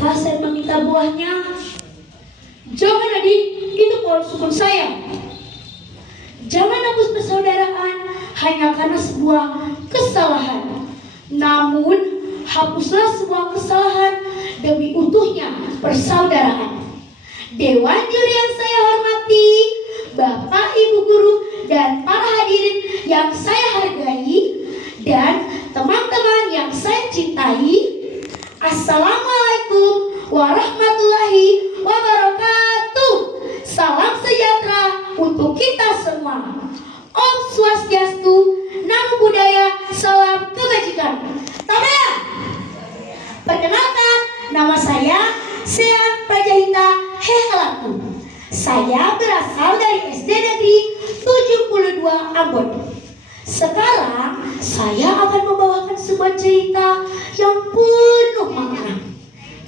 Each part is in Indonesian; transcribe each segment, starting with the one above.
Mereka saya meminta buahnya. Jangan adik, itu pohon sukun saya. Jangan hapus persaudaraan hanya karena sebuah kesalahan. Namun, hapuslah sebuah kesalahan demi utuhnya persaudaraan. Dewan juri yang saya hormati, Bapak, Ibu guru, dan para hadirin yang saya hargai, dan teman-teman yang saya cintai, Assalamualaikum warahmatullahi wabarakatuh. Salam sejahtera untuk kita semua. Om Swastiastu, Namo Buddhaya, salam kebajikan. Tabaya. Perkenalkan, nama saya Sean Prajahita Hehalatu. Saya berasal dari SD Negeri 72 Ambon. Sekarang saya akan membawakan sebuah cerita yang penuh makna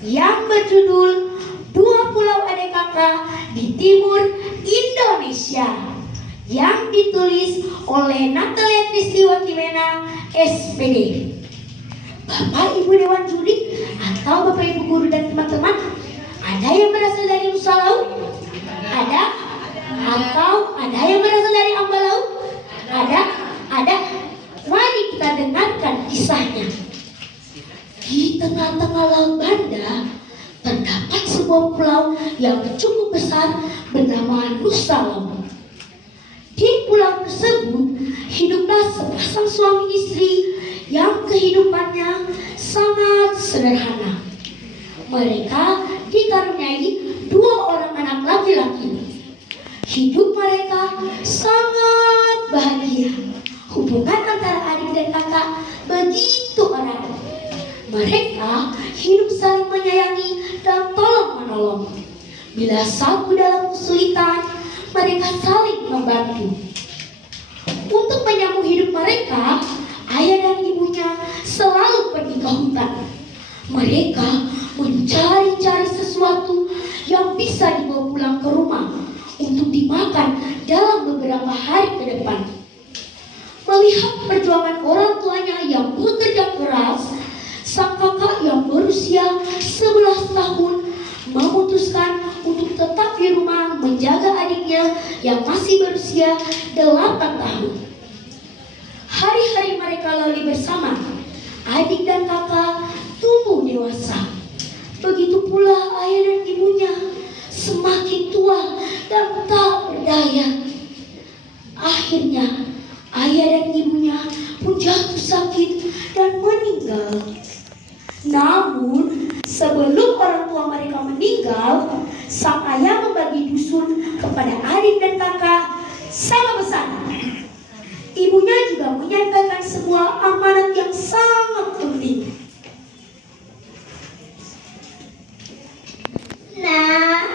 yang berjudul Dua Pulau Adik Kakak di Timur Indonesia, yang ditulis oleh Natalia Tristiwakimena, SPD. Bapak Ibu Dewan Juri atau Bapak Ibu guru dan teman-teman, ada yang berasal dari Nusa Laut? Ada? Atau ada yang berasal dari Ambalau? Ada? Mari kita dengarkan kisahnya. Di tengah-tengah Laut Banda terdapat sebuah pulau yang cukup besar bernama Nusa Laut. Di pulau tersebut hiduplah sepasang suami istri yang kehidupannya sangat sederhana. Mereka dikaruniai 2 orang anak laki-laki. Hidup mereka sangat bahagia. Hubungan antara adik dan kakak begitu erat. Mereka hidup saling menyayangi dan tolong-menolong. Bila satu dalam kesulitan, mereka saling membantu. Untuk menyambung hidup mereka, ayah dan ibunya selalu pergi ke hutan. Mereka mencari-cari sesuatu yang bisa dibawa pulang ke rumah untuk dimakan dalam beberapa hari ke depan. Melihat perjuangan orang tuanya yang bekerja keras, sang kakak yang berusia 11 tahun memutuskan untuk tetap di rumah menjaga adiknya yang masih berusia 8 tahun. Hari-hari mereka lalui bersama. Adik dan kakak tumbuh dewasa. Begitu pula ayah dan ibunya semakin tua dan tak berdaya. Akhirnya ayah dan ibunya pun jatuh sakit dan meninggal. Namun sebelum orang tua mereka meninggal, sang ayah membagi dusun kepada adik dan kakak sama besar. Ibunya juga menyampaikan sebuah amanat yang sangat penting. Nah,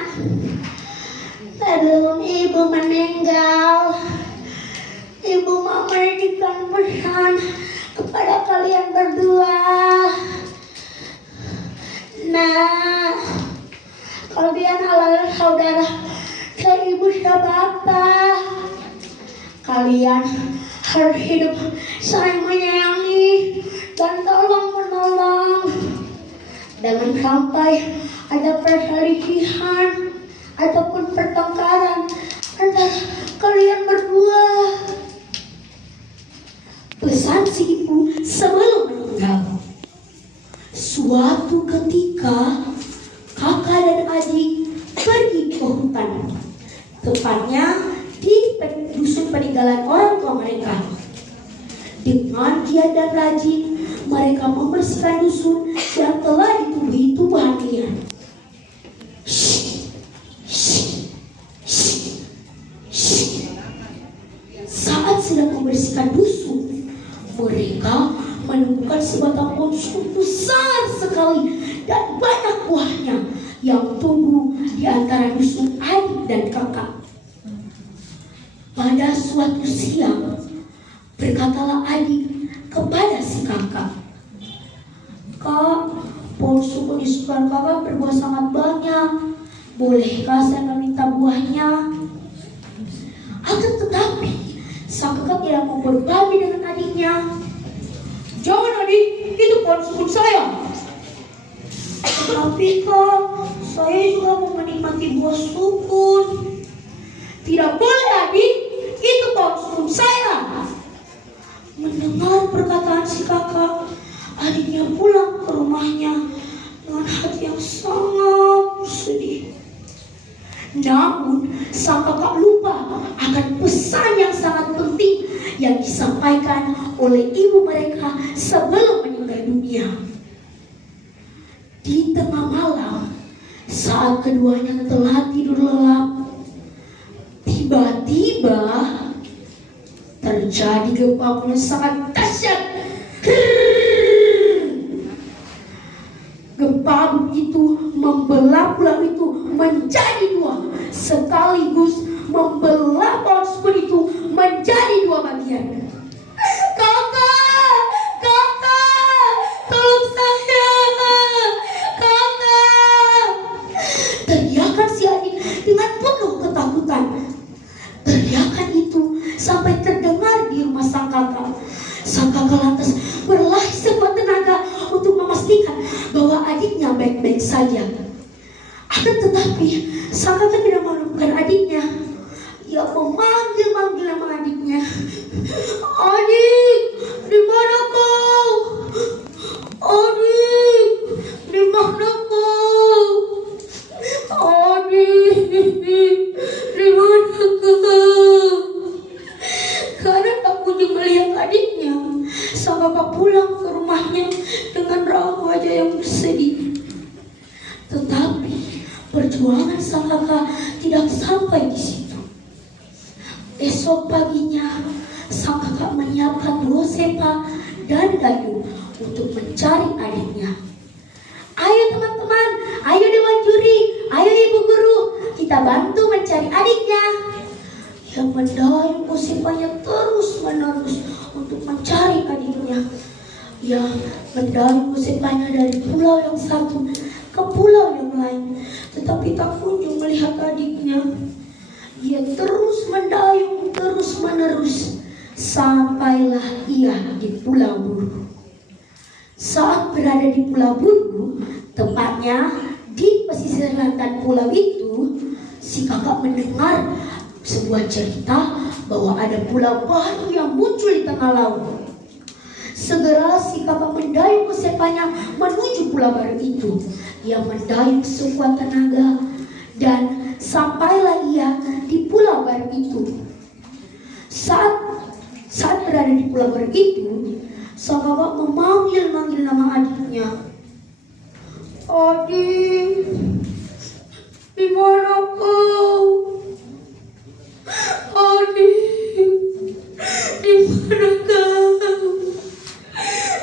sebelum ibu meninggal, ibu mau memberikan pesan kepada kalian berdua. Nah, kalian adalah saudara seibu sebapak. Kalian harus hidup saling menyayangi dan tolong menolong. Jangan sampai ada perselisihan ataupun pertengkaran antara kalian berdua. Pesan si ibu sebelum meninggal. Suatu ketika kakak dan adik pergi ke hutan, tepatnya di dusun peninggalan orang tua mereka. Dengan giat dan rajin, mereka membersihkan dusun yang telah ditumbuhi tumbuhan liar. Saat sedang membersihkan dusun, mereka menemukan sebatang pohon besar sekali dan banyak buahnya yang tumbuh di antara dusun adik dan kakak. Pada suatu siang, berkatalah adik kepada si kakak, "Kak, pohon sukun di sekitar kakak berbuah sangat banyak. Bolehkah saya meminta buahnya?" Akan tetapi, sang kakak tidak mau berbagi dengan adiknya. "Jangan adik, itu pohon sukun saya." Tapi kak, saya juga mau menikmati buah sukun. Tidak boleh adik, itu pohon sukun saya. Mendengar perkataan si kakak, adiknya pulang ke rumahnya dengan hati yang sangat sedih. Namun sang kakak lupa akan pesan yang sangat penting yang disampaikan oleh ibu mereka sebelum meninggal dunia. Di tengah malam, saat keduanya telah tidur lelap, tiba-tiba terjadi gempa yang sangat dahsyat. Gempa begitu membelah pulau itu menjadi dua, sekaligus membelah pohon sukun itu menjadi dua bagian. Kakak, kakak, tolong saya, kakak! Teriakan si adik dengan penuh ketakutan. Teriakan itu sampai terdengar di rumah sang kakak. Sang kakak lantas berlari sekuat tenaga untuk memastikan bahwa adiknya baik-baik saja. Akan tetapi sang kakak tidak menemukan adiknya. Ia memanggil-manggil nama adiknya. Adik, di mana kau? Adik, di mana kau? Adik, di mana kau? Karena tak kunjung melihat adiknya, sang kakak pulang ke rumahnya dengan raut wajah yang bersedih. Tetapi perjuangan sang kakak tidak sampai di situ. Esok paginya, sang kakak menyiapkan 2 sepa dan kayu untuk mencari adiknya. Ayo teman-teman, ayo Dewan Juri, ayo Ibu Guru, kita bantu mencari adiknya. Yang mendayung sepanya terus-menerus untuk mencari adiknya. Yang mendayung sepanya dari pulau yang satu ke pulau yang lain, tetapi tak kunjung melihat adiknya. Ia terus mendayung terus-menerus sampailah ia di Pulau Buru. Saat berada di Pulau Buru, tepatnya di pesisir selatan pulau itu, si kakak mendengar sebuah cerita bahwa ada pulau baru yang muncul di tengah laut. Segera si kakak mendayung sepanya menuju pulau baru itu. Ia mendayung sekuat tenaga dan sampailah ia di pulau baru itu. Saat berada di pulau baru itu, sang kakak memanggil-manggil nama adiknya. Adik, di mana kau? Adik, di mana kau?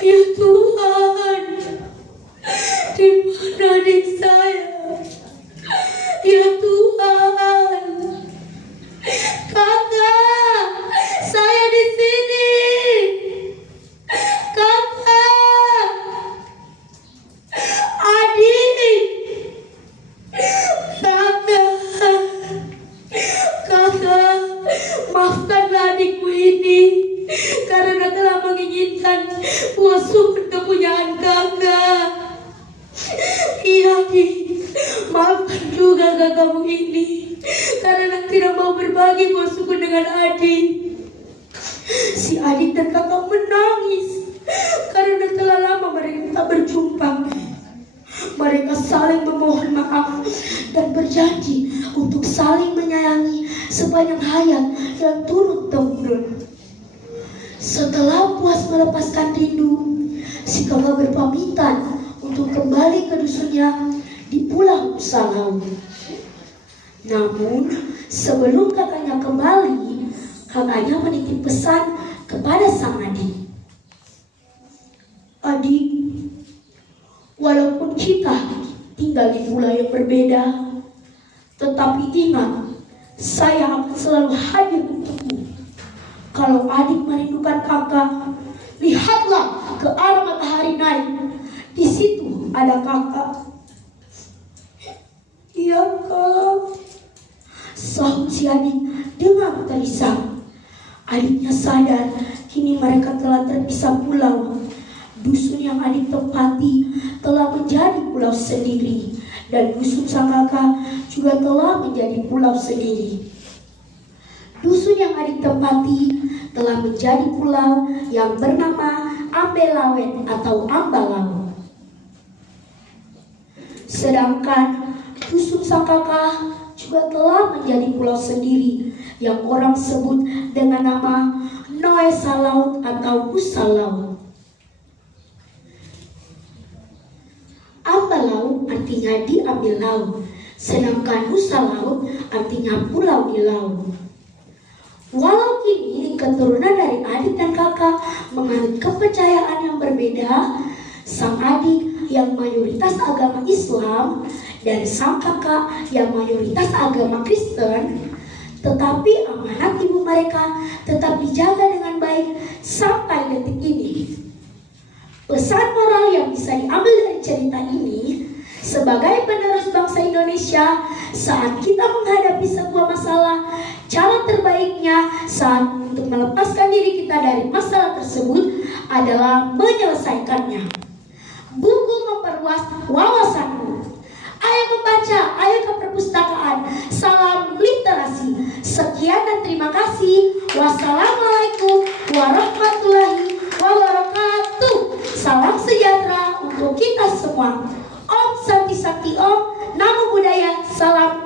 Ya Tuhan, di mana adik saya? Ya Tuhan, kakak, saya di sini. Kakak, adik, kakak, maafkanlah adikku ini karena telah menginginkan buah sukun kepunyaan kakak. Iya, Adik, maafkan juga kakakmu ini karena tidak mau berbagi buah sukun dengan adik. Si adik dan kakak menangis karena telah lama mereka tak berjumpa. Mereka saling memohon maaf dan berjanji untuk saling menyayangi sepanjang hayat dan turut temurun. Setelah puas melepaskan rindu, si kakak berpamitan untuk kembali ke dusunnya di Pulau Salau. Namun sebelum kakaknya kembali, kakaknya menitip pesan kepada sang adik. Adik, walaupun kita tinggal di pulau yang berbeda, tetapi ingat, saya akan selalu hadir untukmu. Kalau adik merindukan kakak, lihatlah ke arah matahari naik. Di situ ada kakak. Iya, Kak, sahut si adik dengan gelisah. Adiknya sadar kini mereka telah terpisah pulau Dusun yang Adik tempati telah menjadi pulau sendiri, dan dusun sang kakak juga telah menjadi pulau sendiri. Dusun yang Adik tempati telah menjadi pulau yang bernama Ambelawet atau Ambalau. Sedangkan dusun sang kakak juga telah menjadi pulau sendiri yang orang sebut dengan nama Noesa Laut atau Nusa Laut. Ambalau artinya diambil laut, sedangkan Nusa Laut artinya pulau di laut. Walau kini keturunan dari adik dan kakak menganut kepercayaan yang berbeda, sang adik yang mayoritas agama Islam dan sang kakak yang mayoritas agama Kristen, tetapi amanat ibu mereka tetap dijaga dengan baik sampai detik ini. Pesan moral yang bisa diambil dari cerita ini, sebagai penerus bangsa Indonesia, saat kita menghadapi sebuah masalah, cara terbaiknya saat untuk melepaskan diri kita dari masalah tersebut adalah menyelesaikannya. Buku memperluas wawasanmu. Ayo membaca, ayo ke perpustakaan. Salam literasi. Sekian dan terima kasih. Wassalamualaikum warahmatullahi wabarakatuh. Salam sejahtera untuk kita semua. Om Santi Sakti Om. Namo Buddhaya. Salam